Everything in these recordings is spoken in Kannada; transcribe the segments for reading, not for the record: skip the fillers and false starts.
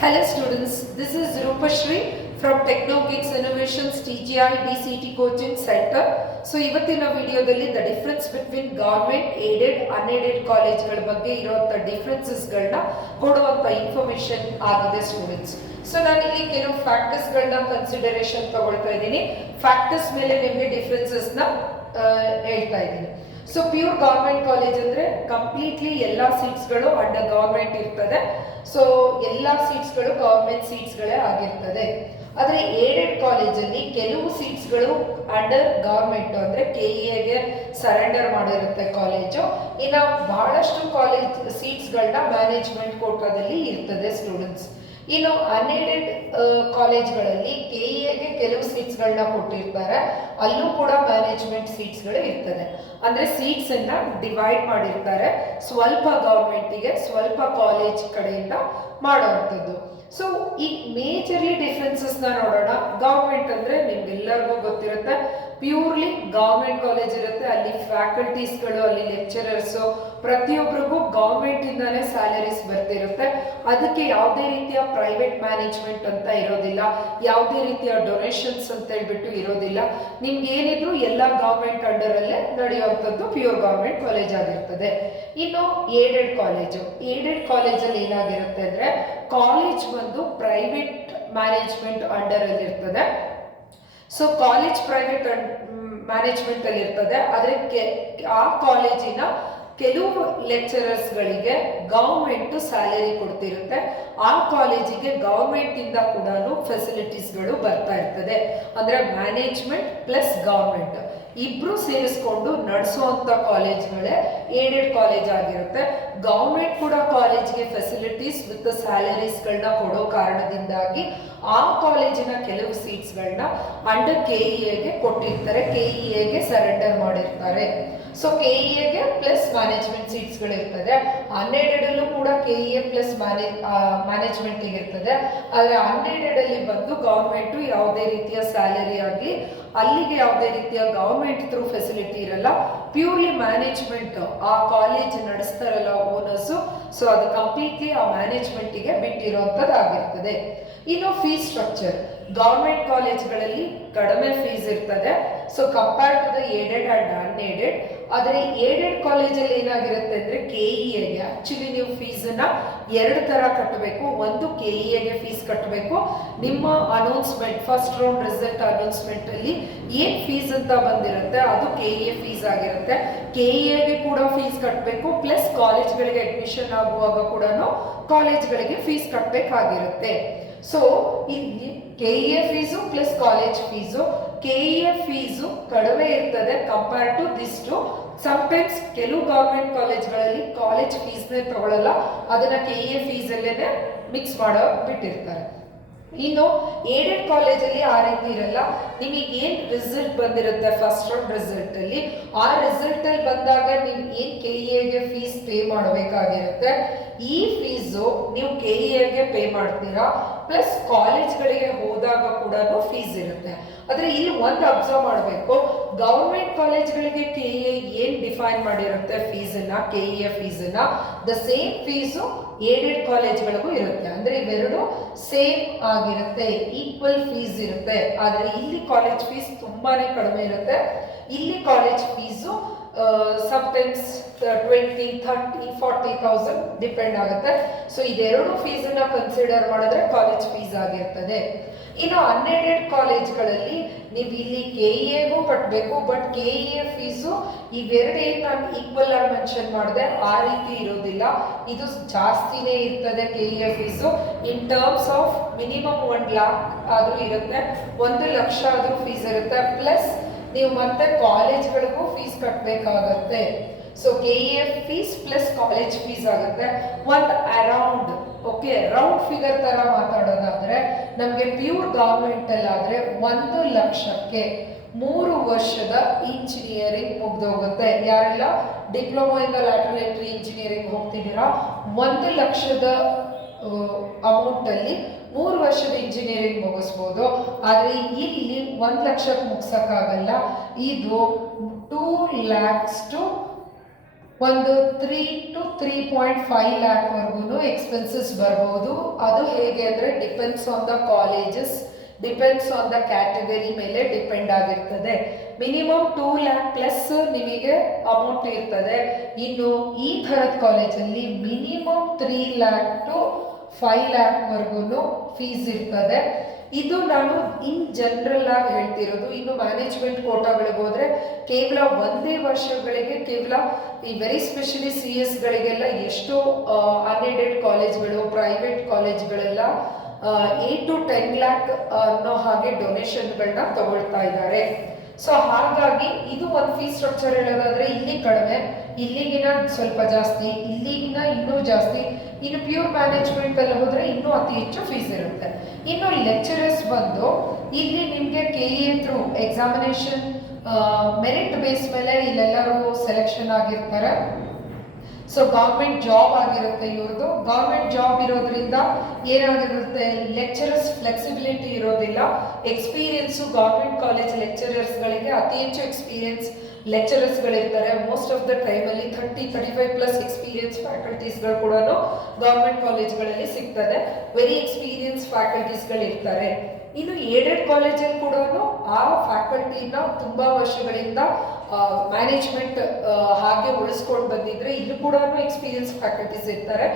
Hello students, this is Rupashri from Technogeeks Innovations TGI DCT Coaching Center. So ಇವತ್ತಿನ ವಿಡಿಯೋದಲ್ಲಿ the difference between government aided unaided ಕಾಲೇಜ್ಗಳ ಬಗ್ಗೆ ಇರುವಂತ ಡಿಫರೆನ್ಸಸ್ಗಳನ್ನ ಕೊಡುವಂತ ಇನ್ಫಾರ್ಮೇಶನ್ ಆಗಿದೆ ಸ್ಟೂಡೆಂಟ್ಸ್. ಸೊ ನಾನು ಇಲ್ಲಿ ಕೆಲವು ಫ್ಯಾಕ್ಟರ್ಸ್ಗಳನ್ನ ಕನ್ಸಿಡರೇಷನ್ ತಗೊಳ್ತಾ ಇದ್ದೀನಿ. ಫ್ಯಾಕ್ಟರ್ಸ್ ಮೇಲೆ ನಿಮಗೆ ಡಿಫರೆನ್ಸಸ್ನ ಹೇಳ್ತಾ ಇದ್ದೀನಿ. ಸೊ ಪ್ಯೂರ್ ಗವರ್ಮೆಂಟ್ ಕಾಲೇಜ್ ಅಂದ್ರೆ ಕಂಪ್ಲೀಟ್ಲಿ ಎಲ್ಲ ಸೀಟ್ಸ್ಗಳು ಅಂಡರ್ ಗವರ್ಮೆಂಟ್ ಇರ್ತದೆ. ಸೊ ಎಲ್ಲ ಸೀಟ್ಸ್ಗಳು ಗವರ್ಮೆಂಟ್ ಸೀಟ್ಸ್ಗಳೇ ಆಗಿರ್ತದೆ. ಆದರೆ ಏಡೆಡ್ ಕಾಲೇಜಲ್ಲಿ ಕೆಲವು ಸೀಟ್ಸ್ಗಳು ಅಂಡರ್ ಗವರ್ಮೆಂಟ್ ಅಂದ್ರೆ KEAಗೆ ಸರೆಂಡರ್ ಮಾಡಿರುತ್ತೆ ಕಾಲೇಜು. ಇನ್ನು ಬಹಳಷ್ಟು ಕಾಲೇಜ್ ಸೀಟ್ಸ್ಗಳನ್ನ ಮ್ಯಾನೇಜ್ಮೆಂಟ್ ಕೋಟಾದಲ್ಲಿ ಇರ್ತದೆ ಸ್ಟೂಡೆಂಟ್ಸ್. ಇನ್ನು ಅನ್ಏಡೆಡ್ ಕಾಲೇಜ್ಗಳಲ್ಲಿ KEAಗೆ ಕೆಲವು ಸೀಟ್ಸ್ಗಳನ್ನ ಕೊಟ್ಟಿರ್ತಾರೆ, ಅಲ್ಲೂ ಕೂಡ ಮ್ಯಾನೇಜ್ಮೆಂಟ್ ಸೀಟ್ಸ್ಗಳು ಇರ್ತದೆ. ಅಂದ್ರೆ ಸೀಟ್ಸ್ ಅನ್ನ ಡಿವೈಡ್ ಮಾಡಿರ್ತಾರೆ, ಸ್ವಲ್ಪ ಗವರ್ಮೆಂಟಿಗೆ ಸ್ವಲ್ಪ ಕಾಲೇಜ್ ಕಡೆಯಿಂದ ಮಾಡುವಂಥದ್ದು. ಸೊ ಈ ಮೇಜರ್ಲಿ ಡಿಫ್ರೆನ್ಸಸ್ನ ನೋಡೋಣ. ಗವರ್ಮೆಂಟ್ ಅಂದ್ರೆ ನಿಮ್ಗೆಲ್ಲರಿಗೂ ಗೊತ್ತಿರುತ್ತೆ, ಪ್ಯೂರ್ಲಿ ಗವರ್ಮೆಂಟ್ ಕಾಲೇಜ್ ಇರುತ್ತೆ. ಅಲ್ಲಿ ಫ್ಯಾಕಲ್ಟೀಸ್ಗಳು, ಅಲ್ಲಿ ಲೆಕ್ಚರರ್ಸು, ಪ್ರತಿಯೊಬ್ಬರಿಗೂ ಗವರ್ಮೆಂಟ್ ಇಂದಾನೇ ಸ್ಯಾಲರೀಸ್ ಬರ್ತಿರುತ್ತೆ. ಅದಕ್ಕೆ ಯಾವುದೇ ರೀತಿಯ ಪ್ರೈವೇಟ್ ಮ್ಯಾನೇಜ್ಮೆಂಟ್ ಅಂತ ಇರೋದಿಲ್ಲ, ಯಾವುದೇ ರೀತಿಯ ಡೊನೇಷನ್ಸ್ ಅಂತ ಹೇಳ್ಬಿಟ್ಟು ಇರೋದಿಲ್ಲ. ನಿಮ್ಗೆ ಏನಿದ್ರು ಎಲ್ಲ ಗವರ್ಮೆಂಟ್ ಅಂಡರ್ ಅಲ್ಲೇ ನಡೆಯುವಂಥದ್ದು ಪ್ಯೂರ್ ಗವರ್ಮೆಂಟ್ ಕಾಲೇಜ್ ಆಗಿರ್ತದೆ. ಇನ್ನು ಏಡೆಡ್ ಕಾಲೇಜಲ್ಲಿ ಏನಾಗಿರುತ್ತೆ ಅಂದ್ರೆ ಕಾಲೇಜ್ ಬಂದು ಪ್ರೈವೇಟ್ ಮ್ಯಾನೇಜ್ಮೆಂಟ್ ಅಂಡರ್ ಅಲ್ಲಿ ಇರ್ತದೆ. ಸೊ ಕಾಲೇಜ್ ಪ್ರೈವೇಟ್ ಮ್ಯಾನೇಜ್ಮೆಂಟ್ ಅಲ್ಲಿ ಇರ್ತದೆ. ಆದ್ರೆ ಆ ಕಾಲೇಜಿನ ಕೆಲವು ಲೆಕ್ಚರರ್ಸ್ಗಳಿಗೆ ಗವರ್ಮೆಂಟ್ ಸ್ಯಾಲರಿ ಕೊಡ್ತಿರುತ್ತೆ. ಆ ಕಾಲೇಜಿಗೆ ಗವರ್ಮೆಂಟ್ ಇಂದ ಕೂಡ ಫೆಸಿಲಿಟೀಸ್ಗಳು ಬರ್ತಾ ಇರ್ತದೆ. ಅಂದ್ರೆ ಮ್ಯಾನೇಜ್ಮೆಂಟ್ ಪ್ಲಸ್ ಗವರ್ಮೆಂಟ್ ಇಬ್ರು ಸೇರಿಸ್ಕೊಂಡು ನಡೆಸುವಂತ ಕಾಲೇಜ್ಗಳೇ ಏಡೆಡ್ ಕಾಲೇಜ್ ಆಗಿರುತ್ತೆ. ಗವರ್ಮೆಂಟ್ ಕೂಡ ಕಾಲೇಜ್ಗೆ ಫೆಸಿಲಿಟೀಸ್ ವಿತ್ ಸ್ಯಾಲರೀಸ್ಗಳನ್ನ ಕೊಡೋ ಕಾರಣದಿಂದಾಗಿ ಆ ಕಾಲೇಜಿನ ಕೆಲವು ಸೀಟ್ಸ್ಗಳನ್ನ ಅಂಡರ್ KEAಗೆ ಕೊಟ್ಟಿರ್ತಾರೆ, KEAಗೆ ಸರೆಂಡರ್ ಮಾಡಿರ್ತಾರೆ. ಸೊ KEAಗೆ ಪ್ಲಸ್ ಮ್ಯಾನೇಜ್ಮೆಂಟ್ ಸೀಟ್ಸ್ಗಳು ಇರ್ತದೆ. ಅನ್ಏಡೆಡ್ ಅಲ್ಲೂ ಕೂಡ KEA ಪ್ಲಸ್ ಮ್ಯಾನೇಜ್ಮೆಂಟ್ ಇರ್ತದೆ. ಆದರೆ ಅನ್ಏಡೆಡ್ ಅಲ್ಲಿ ಬಂದು ಗವರ್ಮೆಂಟ್ ಯಾವುದೇ ರೀತಿಯ ಸ್ಯಾಲರಿ ಆಗಲಿ, ಅಲ್ಲಿಗೆ ಯಾವುದೇ ರೀತಿಯ ಗವರ್ಮೆಂಟ್ ಥ್ರೂ ಫೆಸಿಲಿಟಿ ಇರಲ್ಲ. ಪ್ಯೂರ್ಲಿ ಮ್ಯಾನೇಜ್ಮೆಂಟ್ ಆ ಕಾಲೇಜ್ ನಡೆಸ್ತಾರಲ್ಲ ಓನರ್ಸು, ಸೊ ಅದು ಕಂಪ್ಲೀಟ್ಲಿ ಆ ಮ್ಯಾನೇಜ್ಮೆಂಟಿಗೆ ಬಿಟ್ಟಿರುವಂಥದ್ದಾಗಿರ್ತದೆ. ಇನ್ನು ಫೀಸ್ ಸ್ಟ್ರಕ್ಚರ್, ಗವರ್ಮೆಂಟ್ ಕಾಲೇಜ್ಗಳಲ್ಲಿ ಕಡಿಮೆ ಫೀಸ್ ಇರ್ತದೆ. So compare to the aided and unaided. ಆದರೆ ಏಡೆಡ್ ಕಾಲೇಜಲ್ಲಿ ಏನಾಗಿರುತ್ತೆ ಅಂದ್ರೆ KEAಗೆ ಆಕ್ಚುಲಿ ನೀವು ಫೀಸನ್ನ ಎರಡು ತರ ಕಟ್ಟಬೇಕು. ಒಂದು KEAಗೆ ಫೀಸ್ ಕಟ್ಟಬೇಕು. ನಿಮ್ಮ announcement, first round result announcement ಅಲ್ಲಿ ಏನ್ ಫೀಸ್ ಅಂತ ಬಂದಿರುತ್ತೆ ಅದು KEA ಫೀಸ್ ಆಗಿರುತ್ತೆ. KEAಗೆ ಕೂಡ ಫೀಸ್ ಕಟ್ಟಬೇಕು, ಪ್ಲಸ್ ಕಾಲೇಜ್ಗಳಿಗೆ ಅಡ್ಮಿಷನ್ ಆಗುವಾಗ ಕೂಡ ಕಾಲೇಜ್ಗಳಿಗೆ ಫೀಸ್ ಕಟ್ಟಬೇಕಾಗಿರುತ್ತೆ. ಸೊ ಇಲ್ಲಿ KEA fees plus college fees, KEA fees ಕಡಿಮೆ ಇರ್ತದೆ compare to this two. Sometimes ಕೆಲವು ಗವರ್ಮೆಂಟ್ ಕಾಲೇಜ್ಗಳಲ್ಲಿ ಕಾಲೇಜ್ ಫೀಸ್ನೇ ತಗೊಳ್ಳಲ್ಲ, ಅದನ್ನ KEA ಫೀಸ್ ಅಲ್ಲೇನೆ ಮಿಕ್ಸ್ ಮಾಡೋ ಬಿಟ್ಟಿರ್ತಾರೆ. ಇನ್ನು ಏಡೆಡ್ ಕಾಲೇಜಲ್ಲಿ ಆ ರೀತಿ ಇರಲ್ಲ. ನಿಮಗೆ ಏನ್ ರಿಸಲ್ಟ್ ಬಂದಿರುತ್ತೆ ಫಸ್ಟ್ ರೌಂಡ್ ರಿಸಲ್ಟ್ ಅಲ್ಲಿ, ಆ ರಿಸಲ್ಟ್ ಅಲ್ಲಿ ಬಂದಾಗ ನೀವು ಏನ್ KEAಗೆ ಫೀಸ್ ಪೇ ಮಾಡಬೇಕಾಗಿರುತ್ತೆ, ಈ ಫೀಸು ನೀವು KEAಗೆ ಪೇ ಮಾಡ್ತೀರಾ, ಪ್ಲಸ್ ಕಾಲೇಜ್ಗಳಿಗೆ ಹೋದಾಗ ಕೂಡ ಫೀಸ್ ಇರುತ್ತೆ. ಆದ್ರೆ ಇಲ್ಲಿ ಒಂದು ಅಬ್ಸರ್ವ್ ಮಾಡಬೇಕು, ಗವರ್ಮೆಂಟ್ ಕಾಲೇಜ್ಗಳಿಗೆ KEA ಏನ್ ಡಿಫೈನ್ ಮಾಡಿರುತ್ತೆ ಫೀಸನ್ನ, KEA ಫೀಸನ್ನ, ದ ಸೇಮ್ ಫೀಸು ಏಡೆಡ್ ಕಾಲೇಜ್ಗಳಿಗೂ ಇರುತ್ತೆ. ಅಂದ್ರೆ ಇವೆರಡು ಸೇಮ್ ಆಗಿರುತ್ತೆ, ಈಕ್ವಲ್ ಫೀಸ್ ಇರುತ್ತೆ. ಆದ್ರೆ ಇಲ್ಲಿ ಕಾಲೇಜ್ ಫೀಸ್ ತುಂಬಾನೇ ಕಡಿಮೆ ಇರುತ್ತೆ. ಇಲ್ಲಿ ಕಾಲೇಜ್ ಫೀಸು ಸಮ್ಟೈಮ್ಸ್ 20, 30, 40,000 ಡಿಪೆಂಡ್ ಆಗುತ್ತೆ. ಸೊ ಇದೆರಡು ಫೀಸನ್ನ ಕನ್ಸಿಡರ್ ಮಾಡಿದ್ರೆ ಕಾಲೇಜ್ ಫೀಸ್ ಆಗಿರ್ತದೆ. ಇನ್ನು ಅನ್ಏಡೆಡ್ ಕಾಲೇಜ್ಗಳಲ್ಲಿ ನೀವು ಇಲ್ಲಿ KEAಗೂ ಕಟ್ಟಬೇಕು, ಬಟ್ KEA ಫೀಸು ಇವೆರಡು ಏನು ನಾನು ಈಕ್ವಲ್ ಆಗಿ ಮೆನ್ಷನ್ ಮಾಡಿದೆ ಆ ರೀತಿ ಇರೋದಿಲ್ಲ. ಇದು ಜಾಸ್ತಿನೇ ಇರ್ತದೆ KEA fees. In terms of minimum 1 lakh ಆದ್ರೂ ಇರುತ್ತೆ, 1 ಲಕ್ಷ ಆದ್ರೂ ಫೀಸ್ ಇರುತ್ತೆ. ಪ್ಲಸ್ ನೀವು ಮತ್ತೆ ಕಾಲೇಜ್ಗಳಿಗೂ ಫೀಸ್ ಕಟ್ಟಬೇಕಾಗತ್ತೆ. So KEA fees plus college fees ಆಗುತ್ತೆ. ಒಂದು ಅರೌಂಡ್ ರೌಂಡ್ ಫಿಗರ್ ತರ ಮಾತಾಡೋದಾದ್ರೆ ನಮಗೆ ಪ್ಯೂರ್ ಗವರ್ಮೆಂಟ್ ಅಲ್ಲಾದ್ರೆ 1 ಲಕ್ಷಕ್ಕೆ 3 ವರ್ಷದ ಇಂಜಿನಿಯರಿಂಗ್ ಮುಗ್ದೋಗುತ್ತೆ. ಯಾರೆಲ್ಲ ಡಿಪ್ಲೊಮಾ ಇಂದ ಲ್ಯಾಟರಲ್ ಎಂಟ್ರಿ ಇಂಜಿನಿಯರಿಂಗ್ ಹೋಗ್ತಿದ್ದೀರಾ, 1 ಲಕ್ಷದ ಅಮೌಂಟ್ ಅಲ್ಲಿ 3 ವರ್ಷದ ಇಂಜಿನಿಯರಿಂಗ್ ಮುಗಿಸ್ಬೋದು. ಆದರೆ ಇಲ್ಲಿ 1 ಲಕ್ಷಕ್ಕೆ ಮುಗಿಸಕ್ಕಾಗಲ್ಲ. ಇದು 2 lakhs to ಒಂದು 3 to 3.5 ಲ್ಯಾಕ್ವರೆಗೂ ಎಕ್ಸ್ಪೆನ್ಸಸ್ ಬರ್ಬೋದು. ಅದು ಹೇಗೆ ಅಂದರೆ depends on the colleges, depends on the category ಮೇಲೆ ಡಿಪೆಂಡ್ ಆಗಿರ್ತದೆ. ಮಿನಿಮಮ್ 2 ಲ್ಯಾಕ್ ಪ್ಲಸ್ ನಿಮಗೆ ಅಮೌಂಟ್ ಇರ್ತದೆ. ಇನ್ನು ಈ ಥರದ ಕಾಲೇಜಲ್ಲಿ ಮಿನಿಮಮ್ 3 ಲ್ಯಾಕ್ ಟು 5 ಲ್ಯಾಕ್ವರೆಗೂ ಫೀಸ್ ಇರ್ತದೆ. ಇದು ನಾನು ಇನ್ ಜನರಲ್ ಆಗಿ ಹೇಳ್ತಿರೋದು. ಇನ್ನು ಮ್ಯಾನೇಜ್ಮೆಂಟ್ ಕೋಟಾಗಳಿಗೆ ಹೋದರೆ ಕೇವಲ ಒಂದೇ ವರ್ಷಗಳಿಗೆ ಕೇವಲ ಈ ವೆರಿ ಸ್ಪೆಷಲಿ CS ಗಳಿಗೆಲ್ಲ ಎಷ್ಟೋ ಅನ್ಎಡೆಡ್ ಕಾಲೇಜ್ಗಳು, ಪ್ರೈವೇಟ್ ಕಾಲೇಜ್ಗಳೆಲ್ಲ 8 to 10 ಲ್ಯಾಕ್ ಅನ್ನೋ ಹಾಗೆ ಡೊನೇಷನ್ಗಳನ್ನ ತಗೊಳ್ತಾ ಇದ್ದಾರೆ. ಸೊ ಹಾಗಾಗಿ ಇದು ಒಂದು ಫೀಸ್ ಸ್ಟ್ರಕ್ಚರ್ ಹೇಳೋದಾದ್ರೆ ಇಲ್ಲಿ ಕಡಿಮೆ, ಇಲ್ಲಿಗಿನ ಸ್ವಲ್ಪ ಜಾಸ್ತಿ, ಇಲ್ಲಿಗಿನ ಇನ್ನೂ ಜಾಸ್ತಿ. ಇನ್ನು ಪ್ಯೂರ್ ಮ್ಯಾನೇಜ್ಮೆಂಟ್ ಅಲ್ಲಿ ಹೋದ್ರೆ ಇನ್ನೂ ಅತಿ ಹೆಚ್ಚು ಫೀಸ್ ಇರುತ್ತೆ. ಇನ್ನು ಲೆಕ್ಚರರ್ಸ್ ಬಂದು ಇಲ್ಲಿ ನಿಮಗೆ KA through examination merit base ಮೇಲೆ ಇಲ್ಲೆಲ್ಲರೂ ಸೆಲೆಕ್ಷನ್ ಆಗಿರ್ತಾರೆ. ಸೊ ಗೌರ್ಮೆಂಟ್ ಜಾಬ್ ಆಗಿರುತ್ತೆ ಇವ್ರದ್ದು. ಗೌರ್ಮೆಂಟ್ ಜಾಬ್ ಇರೋದ್ರಿಂದ ಏನಾಗಿರುತ್ತೆ, ಲೆಕ್ಚರರ್ಸ್ ಫ್ಲೆಕ್ಸಿಬಿಲಿಟಿ ಇರೋದಿಲ್ಲ. ಎಕ್ಸ್ಪೀರಿಯನ್ಸು ಗೌರ್ಮೆಂಟ್ ಕಾಲೇಜ್ ಲೆಕ್ಚರರ್ಸ್ಗಳಿಗೆ ಅತಿ ಹೆಚ್ಚು ಎಕ್ಸ್ಪೀರಿಯನ್ಸ್ ಲೆಕ್ಚರರ್ಸ್ಗಳಿರ್ತಾರೆ. ಮೋಸ್ಟ್ ಆಫ್ ದ ಟೈಮಲ್ಲಿ 30-35+ ಎಕ್ಸ್ಪೀರಿಯನ್ಸ್ ಫ್ಯಾಕಲ್ಟೀಸ್ಗಳು ಕೂಡ ಗೌರ್ಮೆಂಟ್ ಕಾಲೇಜ್ಗಳಲ್ಲಿ ಸಿಗ್ತದೆ. ವೆರಿ ಎಕ್ಸ್ಪೀರಿಯನ್ಸ್ ಫ್ಯಾಕಲ್ಟೀಸ್ಗಳಿರ್ತಾರೆ. ಇನ್ನು ಏಡೆಡ್ ಕಾಲೇಜಲ್ಲಿ ಕೂಡ ಆ ಫ್ಯಾಕಲ್ಟಿನ ತುಂಬ ವರ್ಷಗಳಿಂದ ಮ್ಯಾನೇಜ್ಮೆಂಟ್ ಹಾಗೆ ಉಳಿಸ್ಕೊಂಡು ಬಂದಿದ್ರೆ ಇಲ್ಲೂ ಕೂಡ ಎಕ್ಸ್ಪೀರಿಯನ್ಸ್ ಫ್ಯಾಕಲ್ಟೀಸ್ ಇರ್ತಾರೆ.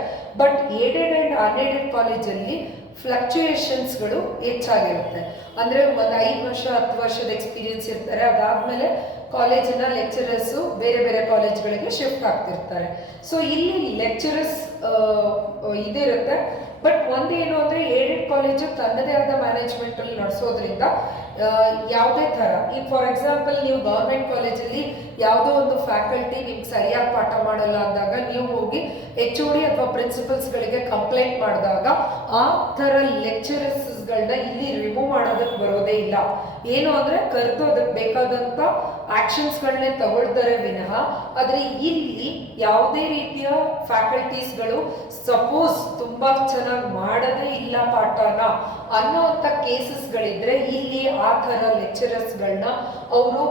ಬಟ್ ಏಡೆಡ್ ಆ್ಯಂಡ್ ಅನ್ಏಡೆಡ್ ಕಾಲೇಜಲ್ಲಿ ಫ್ಲಕ್ಚುಯೇಷನ್ಸ್ಗಳು ಹೆಚ್ಚಾಗಿರುತ್ತೆ. ಅಂದರೆ ಒಂದು 5 ವರ್ಷ 10 ವರ್ಷದ ಎಕ್ಸ್ಪೀರಿಯನ್ಸ್ ಇರ್ತಾರೆ. ಅದಾದಮೇಲೆ ಕಾಲೇಜಿನ ಲೆಕ್ಚರರ್ಸು ಬೇರೆ ಬೇರೆ ಕಾಲೇಜ್ಗಳಿಗೆ ಶಿಫ್ಟ್ ಆಗ್ತಿರ್ತಾರೆ. ಸೊ ಇಲ್ಲಿ ಲೆಕ್ಚರರ್ಸ್ ಇದಿರುತ್ತೆ. ಬಟ್ ಒಂದೇನು ಅಂದರೆ ಏಡೆಡ್ ಕಾಲೇಜು ತನ್ನದೇ ಆದ ಮ್ಯಾನೇಜ್ಮೆಂಟಲ್ಲಿ ನಡೆಸೋದ್ರಿಂದ ಯಾವುದೇ ಥರ ಈಗ ಫಾರ್ ಎಕ್ಸಾಂಪಲ್ ನೀವು ಗೌರ್ಮೆಂಟ್ ಕಾಲೇಜಲ್ಲಿ ಯಾವುದೋ ಒಂದು ಫ್ಯಾಕಲ್ಟಿ ನಿಮ್ಗೆ ಸರಿಯಾಗಿ ಪಾಠ ಮಾಡಲ್ಲ ಅಂದಾಗ ನೀವು ಹೋಗಿ HOD ಅಥವಾ ಪ್ರಿನ್ಸಿಪಲ್ಸ್ಗಳಿಗೆ ಕಂಪ್ಲೇಂಟ್ ಮಾಡಿದಾಗ ಆ ಥರ ಲೆಕ್ಚರರ್ಸ್ಗಳನ್ನ ಇಲ್ಲಿ ರಿಮೂವ್ ಮಾಡೋದಕ್ಕೆ ಬರೋದೇ ಇಲ್ಲ. ಏನು ಅಂದರೆ ಕರೆದು ಅದಕ್ಕೆ ಬೇಕಾದಂಥ ಆ್ಯಕ್ಷನ್ಸ್ಗಳನ್ನೇ ತಗೊಳ್ತಾರೆ ವಿನಃ. ಆದರೆ ಇಲ್ಲಿ ಯಾವುದೇ ರೀತಿಯ ಫ್ಯಾಕಲ್ಟೀಸ್ಗಳು ಸಪೋಸ್ ತುಂಬ ಚೆನ್ನಾಗಿ ಮಾಡದೇ ಇಲ್ಲ ಪಾಠನ ಅನ್ನೋವಂಥ ಕೇಸಸ್ಗಳಿದ್ರೆ ಇಲ್ಲಿ ಆ ಥರ ಲೆಕ್ಚರರ್ಸ್ಗಳನ್ನ ಅವರು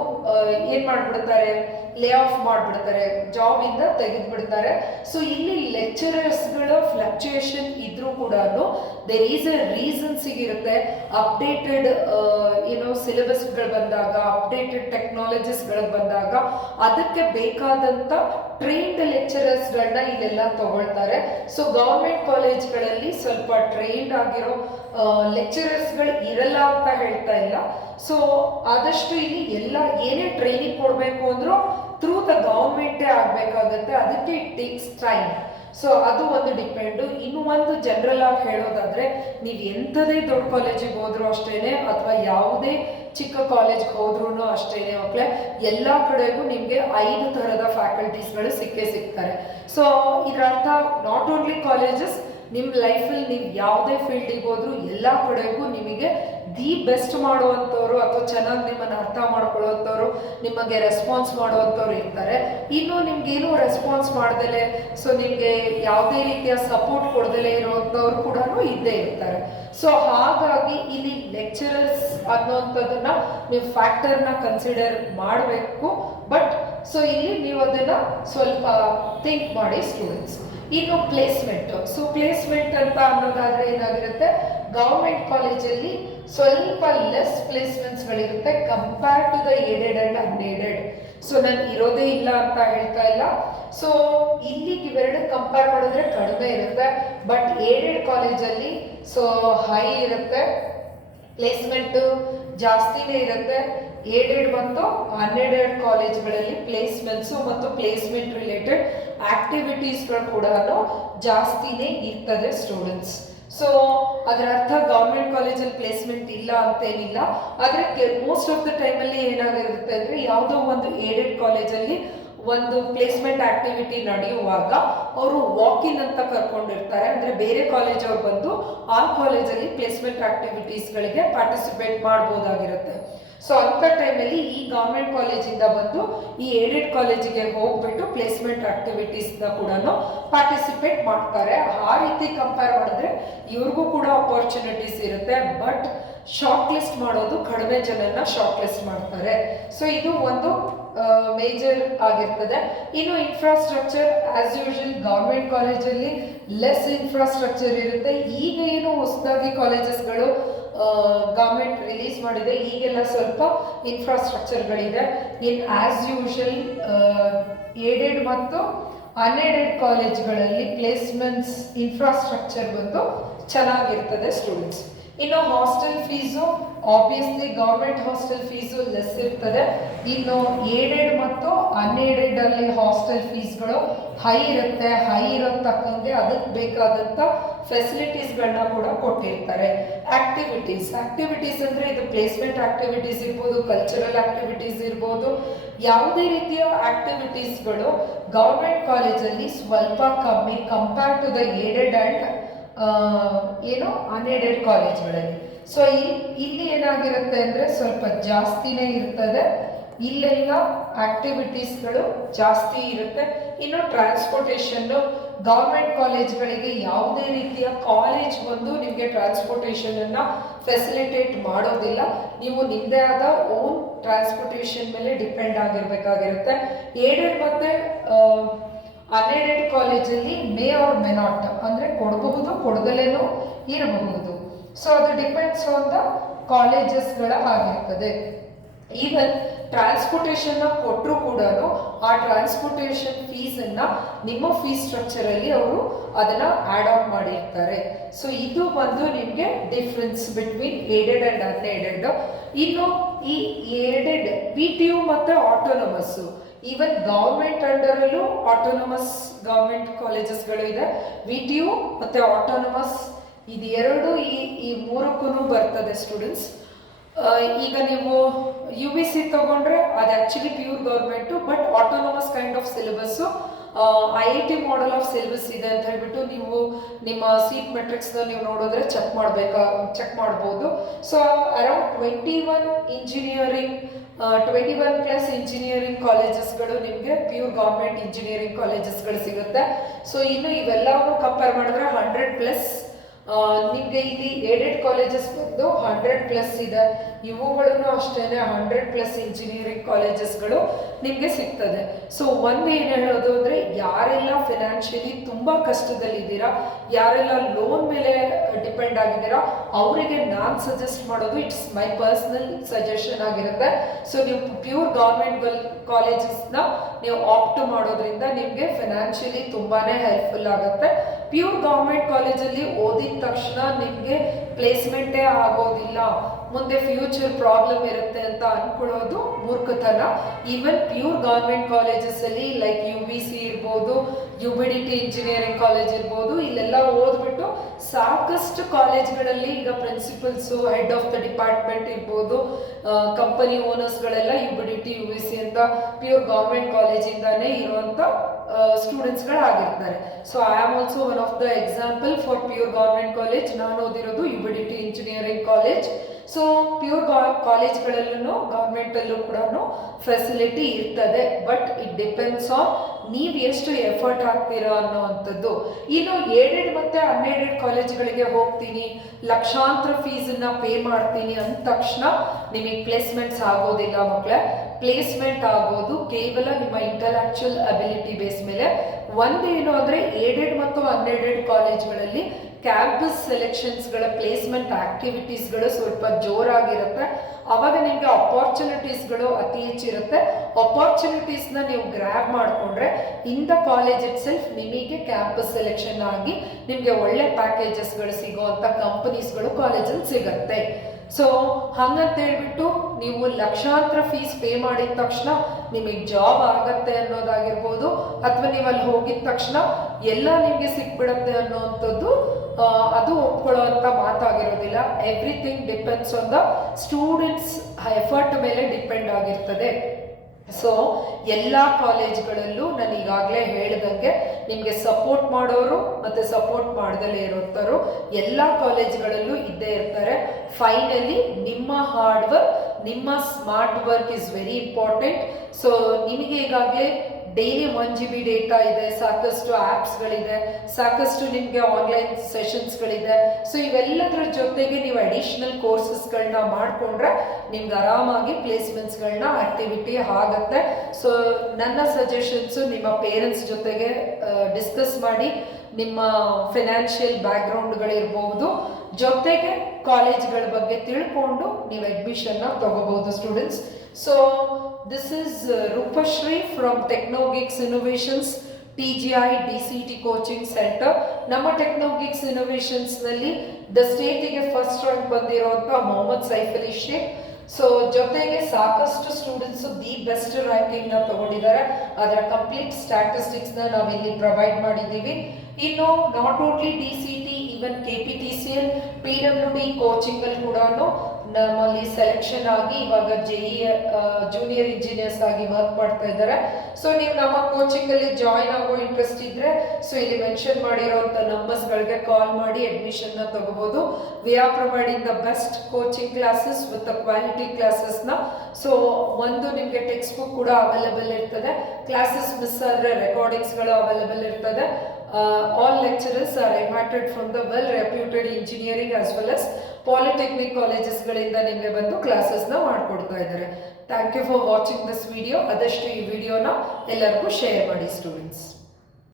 ಏನು ಮಾಡಿಬಿಡ್ತಾರೆ, ಲೇ ಆಫ್ ಮಾಡಿಬಿಡ್ತಾರೆ, ಜಾಬಿಂದ ತೆಗೆದುಬಿಡ್ತಾರೆ. ಸೊ ಇಲ್ಲಿ ಲೆಕ್ಚರರ್ಸ್ಗಳ ಫ್ಲಕ್ಚುಯೇಷನ್ ಇದ್ರೂ ಕೂಡ ದೇರ್ ಈಸ್ ಎ ರೀಸನ್ಸಿಗಿರುತ್ತೆ. ಅಪ್ಡೇಟೆಡ್ ಸಿಲೆಬಸ್ಗಳು ಬಂದಾಗ, ಅಪ್ಡೇಟೆಡ್ ಟೆಕ್ನಾಲಜೀಸ್ಗಳು ಬಂದಾಗ ಅದಕ್ಕೆ ಬೇಕಾದಂಥ ಟ್ರೈನ್ಡ್ ಲೆಕ್ಚರರ್ಸ್ಗಳನ್ನ ಇಲ್ಲೆಲ್ಲ ತಗೊಳ್ತಾರೆ. ಸೊ ಗೌರ್ಮೆಂಟ್ ಕಾಲೇಜ್ಗಳಲ್ಲಿ ಸ್ವಲ್ಪ ಟ್ರೈನ್ಡ್ ಆಗಿರೋ ಲೆಕ್ಚರರ್ಸ್ಗಳು ಇರಲ್ಲ ಅಂತ ಹೇಳ್ತಾ ಇಲ್ಲ. ಸೊ ಆದಷ್ಟು ಇಲ್ಲಿ ಎಲ್ಲ ಏನೇ ಟ್ರೈನಿಂಗ್ ಕೊಡಬೇಕು ಅಂದ್ರೂ ಥ್ರೂ ದ ಗೌರ್ಮೆಂಟೇ ಆಗಬೇಕಾಗತ್ತೆ. ಅದಕ್ಕೆ ಇಟ್ ಟೇಕ್ಸ್ ಟೈಮ್. ಸೊ ಅದು ಒಂದು ಡಿಪೆಂಡು. ಇನ್ನು ಒಂದು ಜನರಲ್ ಆಗಿ ಹೇಳೋದಾದ್ರೆ ನೀವು ಎಂಥದೇ ದೊಡ್ಡ ಕಾಲೇಜಿಗೆ ಹೋದ್ರೂ ಅಷ್ಟೇನೆ ಅಥವಾ ಯಾವುದೇ ಚಿಕ್ಕ ಕಾಲೇಜ್ಗೆ ಹೋದ್ರೂ ಅಷ್ಟೇನೆ ಮಕ್ಕಳೇ, ಎಲ್ಲ ಕಡೆಗೂ ನಿಮಗೆ 5 ಥರದ ಫ್ಯಾಕಲ್ಟೀಸ್ಗಳು ಸಿಗ್ತಾರೆ. ಸೊ ಇದರ ಅರ್ಥ ನಾಟ್ ಓನ್ಲಿ ಕಾಲೇಜಸ್, ನಿಮ್ಮ ಲೈಫಲ್ಲಿ ನೀವು ಯಾವುದೇ ಫೀಲ್ಡಿಗೆ ಹೋದ್ರೂ ಎಲ್ಲ ಕಡೆಗೂ ನಿಮಗೆ ದಿ ಬೆಸ್ಟ್ ಮಾಡುವಂಥವ್ರು ಅಥವಾ ಚೆನ್ನಾಗಿ ನಿಮ್ಮನ್ನು ಅರ್ಥ ಮಾಡ್ಕೊಳ್ಳೋವಂಥವ್ರು, ನಿಮಗೆ ರೆಸ್ಪಾನ್ಸ್ ಮಾಡುವಂಥವ್ರು ಇರ್ತಾರೆ. ಇನ್ನು ನಿಮ್ಗೇನು ರೆಸ್ಪಾನ್ಸ್ ಮಾಡ್ದಲೇ, ಸೊ ನಿಮಗೆ ಯಾವುದೇ ರೀತಿಯ ಸಪೋರ್ಟ್ ಕೊಡ್ದಲೇ ಇರುವಂಥವ್ರು ಕೂಡ ಇದ್ದೇ ಇರ್ತಾರೆ. ಸೊ ಹಾಗಾಗಿ ಇಲ್ಲಿ ಲೆಕ್ಚರರ್ಸ್ ಅನ್ನೋವಂಥದ್ದನ್ನ ನೀವು ಫ್ಯಾಕ್ಟರ್ನ ಕನ್ಸಿಡರ್ ಮಾಡಬೇಕು. ಬಟ್ ಸೊ ಇಲ್ಲಿ ನೀವು ಅದನ್ನು ಸ್ವಲ್ಪ ಥಿಂಕ್ ಮಾಡಿ ಸ್ಟೂಡೆಂಟ್ಸ್. ಇನ್ನು ಪ್ಲೇಸ್ಮೆಂಟ್. ಸೊ ಪ್ಲೇಸ್ಮೆಂಟ್ ಅಂತ ಅನ್ನೋದಾದ್ರೆ ಏನಾಗಿರುತ್ತೆ, ಗೌರ್ಮೆಂಟ್ ಕಾಲೇಜಲ್ಲಿ ಸ್ವಲ್ಪ ಲೆಸ್ ಪ್ಲೇಸ್ಮೆಂಟ್ಸ್ಗಳಿರುತ್ತೆ compare to the aided and unaided. So ನಾನು ಇರೋದೇ ಇಲ್ಲ ಅಂತ ಹೇಳ್ತಾ ಇಲ್ಲ. ಸೊ ಇಲ್ಲಿಗೆ ಇವೆರಡು ಕಂಪೇರ್ ಮಾಡಿದ್ರೆ ಕಡಿಮೆ ಇರುತ್ತೆ. ಬಟ್ ಏಡೆಡ್ ಕಾಲೇಜಲ್ಲಿ ಸೊ ಹೈ ಇರುತ್ತೆ, ಪ್ಲೇಸ್ಮೆಂಟು ಜಾಸ್ತಿನೇ ಇರುತ್ತೆ. ಏಡೆಡ್ ಮತ್ತು ಅನ್ಏಡೆಡ್ ಕಾಲೇಜ್ಗಳಲ್ಲಿ ಪ್ಲೇಸ್ಮೆಂಟ್ಸು ಮತ್ತು ಪ್ಲೇಸ್ಮೆಂಟ್ ರಿಲೇಟೆಡ್ ಆಕ್ಟಿವಿಟೀಸ್ಗಳು ಕೂಡ ಜಾಸ್ತಿನೇ ಇರ್ತದೆ ಸ್ಟೂಡೆಂಟ್ಸ್. ಸೊ ಅದರ ಅರ್ಥ ಗೌರ್ಮೆಂಟ್ ಕಾಲೇಜಲ್ಲಿ ಪ್ಲೇಸ್ಮೆಂಟ್ ಇಲ್ಲ ಅಂತೇನಿಲ್ಲ. ಆದರೆ ಮೋಸ್ಟ್ ಆಫ್ ದ ಟೈಮಲ್ಲಿ ಏನಾಗಿರುತ್ತೆ ಅಂದರೆ ಯಾವುದೋ ಒಂದು ಏಡೆಡ್ ಕಾಲೇಜಲ್ಲಿ ಒಂದು ಪ್ಲೇಸ್ಮೆಂಟ್ ಆಕ್ಟಿವಿಟಿ ನಡೆಯುವಾಗ ಅವರು ವಾಕಿನ್ ಅಂತ ಕರ್ಕೊಂಡಿರ್ತಾರೆ. ಅಂದರೆ ಬೇರೆ ಕಾಲೇಜವ್ರು ಬಂದು ಆ ಕಾಲೇಜಲ್ಲಿ ಪ್ಲೇಸ್ಮೆಂಟ್ ಆಕ್ಟಿವಿಟೀಸ್ಗಳಿಗೆ ಪಾರ್ಟಿಸಿಪೇಟ್ ಮಾಡ್ಬೋದಾಗಿರುತ್ತೆ. ಸೊ ಅಂಥ ಟೈಮಲ್ಲಿ ಈ ಗೌರ್ಮೆಂಟ್ ಕಾಲೇಜಿಂದ ಬಂದು ಈ ಏಡೆಡ್ ಕಾಲೇಜಿಗೆ ಹೋಗ್ಬಿಟ್ಟು ಪ್ಲೇಸ್ಮೆಂಟ್ ಆಕ್ಟಿವಿಟೀಸ್ನ ಕೂಡ ಪಾರ್ಟಿಸಿಪೇಟ್ ಮಾಡ್ತಾರೆ. ಆ ರೀತಿ ಕಂಪೇರ್ ಮಾಡಿದ್ರೆ ಇವ್ರಿಗೂ ಕೂಡ ಅಪಾರ್ಚುನಿಟೀಸ್ ಇರುತ್ತೆ. ಬಟ್ ಶಾರ್ಟ್ ಲಿಸ್ಟ್ ಮಾಡೋದು ಕಡಿಮೆ ಜನನ ಶಾರ್ಟ್ ಲಿಸ್ಟ್ ಮಾಡ್ತಾರೆ. ಸೊ ಇದು ಒಂದು ಮೇಜರ್ ಆಗಿರ್ತದೆ. ಇನ್ನು ಇನ್ಫ್ರಾಸ್ಟ್ರಕ್ಚರ್ ಆಸ್ ಯೂಶುವಲ್ ಗೌರ್ಮೆಂಟ್ ಕಾಲೇಜಲ್ಲಿ ಲೆಸ್ ಇನ್ಫ್ರಾಸ್ಟ್ರಕ್ಚರ್ ಇರುತ್ತೆ. ಈಗ ಏನು ಹೊಸದಾಗಿ ಕಾಲೇಜಸ್ಗಳು ಗೌರ್ಮೆಂಟ್ ರಿಲೀಸ್ ಮಾಡಿದೆ, ಈಗೆಲ್ಲ ಸ್ವಲ್ಪ ಇನ್ಫ್ರಾಸ್ಟ್ರಕ್ಚರ್ಗಳಿದೆ. ಇನ್ ಆಸ್ ಯೂಶುವಲ್ ಏಡೆಡ್ ಮತ್ತು ಅನ್ಏಡೆಡ್ ಕಾಲೇಜ್ಗಳಲ್ಲಿ ಪ್ಲೇಸ್ಮೆಂಟ್ಸ್ ಇನ್ಫ್ರಾಸ್ಟ್ರಕ್ಚರ್ ಬಂದು ಚೆನ್ನಾಗಿರ್ತದೆ ಸ್ಟೂಡೆಂಟ್ಸ್. ಇನ್ನು hostel fees obviously government hostel fees less ಇರ್ತದೆ. ಇನ್ನು ಏಡೆಡ್ ಮತ್ತು ಅನ್ಏಡೆಡ್ ಅಲ್ಲಿ ಹಾಸ್ಟೆಲ್ ಫೀಸ್ಗಳು ಹೈ ಇರುತ್ತೆ. ಹೈ ಇರೋತಕ್ಕಂಗೆ ಅದಕ್ಕೆ ಬೇಕಾದಂಥ ಫೆಸಿಲಿಟೀಸ್ಗಳನ್ನ ಕೂಡ ಕೊಟ್ಟಿರ್ತಾರೆ. ಆಕ್ಟಿವಿಟೀಸ್ ಅಂದರೆ ಇದು ಪ್ಲೇಸ್ಮೆಂಟ್ ಆಕ್ಟಿವಿಟೀಸ್ ಇರ್ಬೋದು, ಕಲ್ಚರಲ್ ಆಕ್ಟಿವಿಟೀಸ್ ಇರ್ಬೋದು, ಯಾವುದೇ ರೀತಿಯ ಆಕ್ಟಿವಿಟೀಸ್ಗಳು ಗೌರ್ಮೆಂಟ್ ಕಾಲೇಜಲ್ಲಿ ಸ್ವಲ್ಪ ಕಮ್ಮಿ compare to the aided and unaided ಕಾಲೇಜ್ಗಳಲ್ಲಿ. ಸೊ ಇಲ್ಲಿ ಏನಾಗಿರುತ್ತೆ ಅಂದರೆ ಸ್ವಲ್ಪ ಜಾಸ್ತಿನೇ ಇರ್ತದೆ. ಇಲ್ಲೆಲ್ಲ ಆಕ್ಟಿವಿಟೀಸ್ಗಳು ಜಾಸ್ತಿ ಇರುತ್ತೆ. ಇನ್ನು ಟ್ರಾನ್ಸ್ಪೋರ್ಟೇಷನ್ನು ಗೌರ್ಮೆಂಟ್ ಕಾಲೇಜ್ಗಳಿಗೆ ಯಾವುದೇ ರೀತಿಯ ಕಾಲೇಜ್ ಬಂದು ನಿಮಗೆ ಟ್ರಾನ್ಸ್ಪೋರ್ಟೇಷನನ್ನು ಫೆಸಿಲಿಟೇಟ್ ಮಾಡೋದಿಲ್ಲ. ನೀವು ನಿಮ್ಮದೇ ಆದ ಓನ್ ಟ್ರಾನ್ಸ್ಪೋರ್ಟೇಷನ್ ಮೇಲೆ ಡಿಪೆಂಡ್ ಆಗಿರಬೇಕಾಗಿರುತ್ತೆ. ಏಡೆಡ್ ಮತ್ತು ಅನ್ಏಡೆಡ್ ಕಾಲೇಜಲ್ಲಿ ಮೇ ಆರ್ ಮೇ ನಾಟ್ ಅಂದರೆ ಕೊಡಬಹುದು, ಕೊಡದಲೇನೂ ಇರಬಹುದು. ಸೊ ಅದು ಡಿಪೆಂಡ್ಸ್ ಆನ್ ದ ಕಾಲೇಜಸ್ಗಳ ಆಗಿರ್ತದೆ. ಈವನ್ ಟ್ರಾನ್ಸ್ಪೋರ್ಟೇಷನ್ನ ಕೊಟ್ಟರು ಕೂಡ ಆ ಟ್ರಾನ್ಸ್ಪೋರ್ಟೇಷನ್ ಫೀಸನ್ನು ನಿಮ್ಮ ಫೀಸ್ ಸ್ಟ್ರಕ್ಚರಲ್ಲಿ ಅವರು ಅದನ್ನು ಆ್ಯಡ್ ಆನ್ ಮಾಡಿರ್ತಾರೆ. ಸೊ ಇದು ಬಂದು ನಿಮಗೆ difference between aided and unaided. ಇನ್ನು ಈ ಏಡೆಡ್ PTU ಮತ್ತು ಆಟೋನಮಸ್ಸು, ಈವನ್ ಗೌರ್ಮೆಂಟ್ ಅಂಡರಲ್ಲೂ ಆಟೋನಮಸ್ ಗೌರ್ಮೆಂಟ್ ಕಾಲೇಜಸ್ಗಳು ಇದೆ. VTU ಮತ್ತು ಆಟೋನಮಸ್ ಇದು ಎರಡು ಈ ಮೂರಕ್ಕೂ ಬರ್ತದೆ ಸ್ಟೂಡೆಂಟ್ಸ್. ಈಗ ನೀವು UBC ತಗೊಂಡ್ರೆ ಅದು actually pure government, but autonomous kind of syllabus IIT model of syllabus ಇದೆ ಅಂತ ಹೇಳ್ಬಿಟ್ಟು ನೀವು ನಿಮ್ಮ ಸೀಟ್ ಮೆಟ್ರಿಕ್ಸ್ನ ನೀವು ನೋಡಿದ್ರೆ ಚೆಕ್ ಮಾಡ್ಬೋದು. ಸೊ ಅರೌಂಡ್ 21 ಇಂಜಿನಿಯರಿಂಗ್ 21+ ಇಂಜಿನಿಯರಿಂಗ್ ಕಾಲೇಜಸ್ಗಳು ನಿಮಗೆ ಪ್ಯೂರ್ ಗೌರ್ಮೆಂಟ್ ಇಂಜಿನಿಯರಿಂಗ್ ಕಾಲೇಜಸ್ಗಳು ಸಿಗುತ್ತೆ. ಸೊ ಇನ್ನು ಇವೆಲ್ಲವೂ ಕಂಪೇರ್ ಮಾಡಿದ್ರೆ 100+ ನಿಮಗೆ ಇಲ್ಲಿ ಏಡೆಡ್ ಕಾಲೇಜಸ್ ಬಂದು 100+ ಇದೆ. ಇವುಗಳನ್ನು ಅಷ್ಟೇ 100+ ಇಂಜಿನಿಯರಿಂಗ್ ಕಾಲೇಜಸ್ಗಳು ನಿಮಗೆ ಸಿಗ್ತದೆ. ಸೊ ಒಂದು ಏನು ಹೇಳೋದು ಅಂದರೆ, ಯಾರೆಲ್ಲ ಫಿನಾನ್ಷಿಯಲಿ ತುಂಬ ಕಷ್ಟದಲ್ಲಿದ್ದೀರಾ, ಯಾರೆಲ್ಲ ಲೋನ್ ಮೇಲೆ ಡಿಪೆಂಡ್ ಆಗಿದ್ದೀರಾ, ಅವರಿಗೆ ನಾನು ಸಜೆಸ್ಟ್ ಮಾಡೋದು ಇಟ್ಸ್ ಮೈ ಪರ್ಸ್ನಲ್ ಸಜೆಷನ್ ಆಗಿರುತ್ತೆ. ಸೊ ನೀವು ಪ್ಯೂರ್ ಗೌರ್ಮೆಂಟ್ ಕಾಲೇಜಸ್ನ ನೀವು ಆಪ್ಟ್ ಮಾಡೋದ್ರಿಂದ ನಿಮಗೆ ಫಿನಾನ್ಷಿಯಲಿ ತುಂಬಾ ಹೆಲ್ಪ್ಫುಲ್ ಆಗುತ್ತೆ. ಪ್ಯೂರ್ ಗೌರ್ಮೆಂಟ್ ಕಾಲೇಜಲ್ಲಿ ಓದಿದ ತಕ್ಷಣ ನಿಮಗೆ ಪ್ಲೇಸ್ಮೆಂಟೇ ಆಗೋದಿಲ್ಲ, ಮುಂದೆ ಫ್ಯೂಚರ್ ಪ್ರಾಬ್ಲಮ್ ಇರುತ್ತೆ ಅಂತ ಅಂದ್ಕೊಳ್ಳೋದು ಮೂರ್ಖತನ. ಈವನ್ ಪ್ಯೂರ್ ಗೌರ್ಮೆಂಟ್ ಕಾಲೇಜಸ್ಸಲ್ಲಿ ಲೈಕ್ UBC ಇರ್ಬೋದು, UBDT ಇಂಜಿನಿಯರಿಂಗ್ ಕಾಲೇಜ್ ಇರ್ಬೋದು, ಇಲ್ಲೆಲ್ಲ ಓದ್ಬಿಟ್ಟು ಸಾಕಷ್ಟು ಕಾಲೇಜ್ಗಳಲ್ಲಿ ಈಗ principals, head of the department ಇರ್ಬೋದು, ಕಂಪನಿ ಓನರ್ಸ್ಗಳೆಲ್ಲ UBDT UBC ಅಂತ ಪ್ಯೂರ್ ಗೌರ್ಮೆಂಟ್ ಕಾಲೇಜಿಂದಾನೇ ಇರುವಂಥ ಸ್ಟೂಡೆಂಟ್ಸ್ಗಳಾಗಿರ್ತಾರೆ. So I am also one of the example for pure government college. ನಾನು ಓದಿರೋದು UBDT engineering college. So pure ಕಾಲೇಜ್ಗಳಲ್ಲೂ ಗೌರ್ಮೆಂಟಲ್ಲೂ ಕೂಡ ಫೆಸಿಲಿಟಿ ಇರ್ತದೆ, ಬಟ್ ಇಟ್ ಡಿಪೆಂಡ್ಸ್ ಆನ್ ನೀವು ಎಷ್ಟು ಎಫರ್ಟ್ ಹಾಕ್ತೀರಾ ಅನ್ನೋವಂಥದ್ದು. ಇನ್ನು ಏಡೆಡ್ ಮತ್ತು ಅನ್ಏಡೆಡ್ ಕಾಲೇಜ್ಗಳಿಗೆ ಹೋಗ್ತೀನಿ, ಲಕ್ಷಾಂತರ ಫೀಸನ್ನು ಪೇ ಮಾಡ್ತೀನಿ ಅಂದ ತಕ್ಷಣ ನಿಮಗೆ ಪ್ಲೇಸ್ಮೆಂಟ್ಸ್ ಆಗೋದಿಲ್ಲ ಮಕ್ಕಳೇ. ಪ್ಲೇಸ್ಮೆಂಟ್ ಆಗೋದು ಕೇವಲ ನಿಮ್ಮ ಇಂಟಲೆಕ್ಚುಯಲ್ ಅಬಿಲಿಟಿ ಬೇಸ್ ಮೇಲೆ. ಒಂದೇನು ಅಂದರೆ ಏಡೆಡ್ ಮತ್ತು ಅನ್ಏಡೆಡ್ ಕಾಲೇಜ್ಗಳಲ್ಲಿ ಕ್ಯಾಂಪಸ್ ಸೆಲೆಕ್ಷನ್ಸ್ಗಳ ಪ್ಲೇಸ್ಮೆಂಟ್ ಆಕ್ಟಿವಿಟೀಸ್ಗಳು ಸ್ವಲ್ಪ ಜೋರಾಗಿರುತ್ತೆ. ಆವಾಗ ನಿಮಗೆ ಅಪಾರ್ಚುನಿಟೀಸ್ಗಳು ಅತಿ ಹೆಚ್ಚಿರುತ್ತೆ. ಅಪಾರ್ಚುನಿಟೀಸ್ನ ನೀವು ಗ್ರ್ಯಾಬ್ ಮಾಡಿಕೊಂಡ್ರೆ in the college it self ನಿಮಗೆ ಕ್ಯಾಂಪಸ್ ಸೆಲೆಕ್ಷನ್ ಆಗಿ ನಿಮಗೆ ಒಳ್ಳೆ ಪ್ಯಾಕೇಜಸ್ಗಳು ಸಿಗೋವಂಥ ಕಂಪನೀಸ್ಗಳು ಕಾಲೇಜಲ್ಲಿ ಸಿಗುತ್ತೆ. ಸೊ ಹಂಗಂತ ಹೇಳ್ಬಿಟ್ಟು ನೀವು ಲಕ್ಷಾಂತರ ಫೀಸ್ ಪೇ ಮಾಡಿದ ತಕ್ಷಣ ನಿಮಗೆ ಜಾಬ್ ಆಗತ್ತೆ ಅನ್ನೋದಾಗಿರ್ಬೋದು, ಅಥವಾ ನೀವು ಅಲ್ಲಿ ಹೋಗಿದ ತಕ್ಷಣ ಎಲ್ಲ ನಿಮಗೆ ಸಿಕ್ಬಿಡತ್ತೆ ಅನ್ನೋವಂಥದ್ದು ಅದು ಒಪ್ಕೊಳ್ಳೋವಂಥ ಮಾತಾಗಿರೋದಿಲ್ಲ. Everything depends on the students effort ಮೇಲೆ ಡಿಪೆಂಡ್ ಆಗಿರ್ತದೆ. ಸೊ ಎಲ್ಲ ಕಾಲೇಜ್ಗಳಲ್ಲೂ ನಾನು ಈಗಾಗಲೇ ಹೇಳ್ದಂಗೆ ನಿಮಗೆ ಸಪೋರ್ಟ್ ಮಾಡೋರು ಮತ್ತು ಸಪೋರ್ಟ್ ಮಾಡದಲ್ಲೇ ಇರೋಂಥವ್ರು ಎಲ್ಲ ಕಾಲೇಜ್ಗಳಲ್ಲೂ ಇದ್ದೇ ಇರ್ತಾರೆ. ಫೈನಲಿ ನಿಮ್ಮ ಹಾರ್ಡ್ ವರ್ಕ್, ನಿಮ್ಮ smart work is very important. So ನಿಮಗೆ ಈಗಾಗಲೇ ಡೈಲಿ 1 GB ಡೇಟಾ ಇದೆ, ಸಾಕಷ್ಟು ಆ್ಯಪ್ಸ್ಗಳಿದೆ, ಸಾಕಷ್ಟು ನಿಮಗೆ ಆನ್ಲೈನ್ ಸೆಷನ್ಸ್ಗಳಿದೆ. ಸೊ ಇವೆಲ್ಲದರ ಜೊತೆಗೆ ನೀವು ಅಡಿಷ್ನಲ್ ಕೋರ್ಸಸ್ಗಳನ್ನ ಮಾಡಿಕೊಂಡ್ರೆ ನಿಮ್ಗೆ ಆರಾಮಾಗಿ ಪ್ಲೇಸ್ಮೆಂಟ್ಸ್ಗಳನ್ನ ಆಕ್ಟಿವಿಟಿ ಆಗುತ್ತೆ. ಸೊ ನನ್ನ ಸಜೆಷನ್ಸು ನಿಮ್ಮ ಪೇರೆಂಟ್ಸ್ ಜೊತೆಗೆ ಡಿಸ್ಕಸ್ ಮಾಡಿ ನಿಮ್ಮ ಫಿನಾನ್ಷಿಯಲ್ ಬ್ಯಾಕ್ಗ್ರೌಂಡ್ಗಳಿರ್ಬೋದು, ಜೊತೆಗೆ ಕಾಲೇಜ್ಗಳ ಬಗ್ಗೆ ತಿಳ್ಕೊಂಡು ನೀವು ಅಡ್ಮಿಷನ್ನ ತಗೋಬಹುದು students. So this is Rupashree from Technogeeks Innovations TGI DCT coaching centre. ನಮ್ಮ ಟೆಕ್ನೋಗಿಕ್ಸ್ ಇನೋವೇಷನ್ಸ್ನಲ್ಲಿ ದ ಸ್ಟೇಟಿಗೆ ಫಸ್ಟ್ ರ್ಯಾಂಕ್ ಬಂದಿರುವಂಥ ಮೊಹಮ್ಮದ್ ಸೈಫ್ ಅಲಿ ಶೇಖ್. ಸೊ ಜೊತೆಗೆ ಸಾಕಷ್ಟು ಸ್ಟೂಡೆಂಟ್ಸು ದಿ ಬೆಸ್ಟ್ ರ್ಯಾಂಕಿಂಗ್ನ ತಗೊಂಡಿದ್ದಾರೆ. ಅದರ ಕಂಪ್ಲೀಟ್ ಸ್ಟ್ಯಾಟಿಸ್ಟಿಕ್ಸ್ನ ನಾವಿಲ್ಲಿ ಪ್ರೊವೈಡ್ ಮಾಡಿದ್ದೀವಿ. ಇನ್ನು not only DCT, even KPTCL, PWD ಕೋಚಿಂಗಲ್ಲಿ ಕೂಡ ನಮ್ಮಲ್ಲಿ ಸೆಲೆಕ್ಷನ್ ಆಗಿ ಇವಾಗ JEE ಜೂನಿಯರ್ ಇಂಜಿನಿಯರ್ಸ್ ಆಗಿ ವರ್ಕ್ ಮಾಡ್ತಾ ಇದ್ದಾರೆ. ಸೊ ನೀವು ನಮ್ಮ ಕೋಚಿಂಗಲ್ಲಿ ಜಾಯಿನ್ ಆಗೋ ಇಂಟ್ರೆಸ್ಟ್ ಇದ್ದರೆ ಸೊ ಇಲ್ಲಿ ಮೆನ್ಷನ್ ಮಾಡಿರೋಂಥ ನಂಬರ್ಸ್ಗಳಿಗೆ ಕಾಲ್ ಮಾಡಿ ಅಡ್ಮಿಷನ್ನ ತಗೋಬೋದು. We are providing the best coaching classes with the quality ಕ್ಲಾಸಸ್ನ. ಸೊ ಒಂದು ನಿಮಗೆ ಟೆಕ್ಸ್ಟ್ ಬುಕ್ ಕೂಡ ಅವೈಲೇಬಲ್ ಇರ್ತದೆ. ಕ್ಲಾಸಸ್ ಮಿಸ್ ಆದರೆ ರೆಕಾರ್ಡಿಂಗ್ಸ್ಗಳು ಅವೈಲೇಬಲ್ ಇರ್ತದೆ. All lecturers are invited from the well-reputed engineering as well as polytechnic collegesಗಳಿಂದ ನಿಮಗೆ ಬಂದು ಕ್ಲಾಸಸ್ನ ಮಾಡಿಕೊಡ್ತಾ ಇದ್ದಾರೆ. Thank you for watching this video. ಆದಷ್ಟು ಈ ವಿಡಿಯೋನ ಎಲ್ಲರಿಗೂ ಶೇರ್ ಮಾಡಿ ಸ್ಟೂಡೆಂಟ್ಸ್.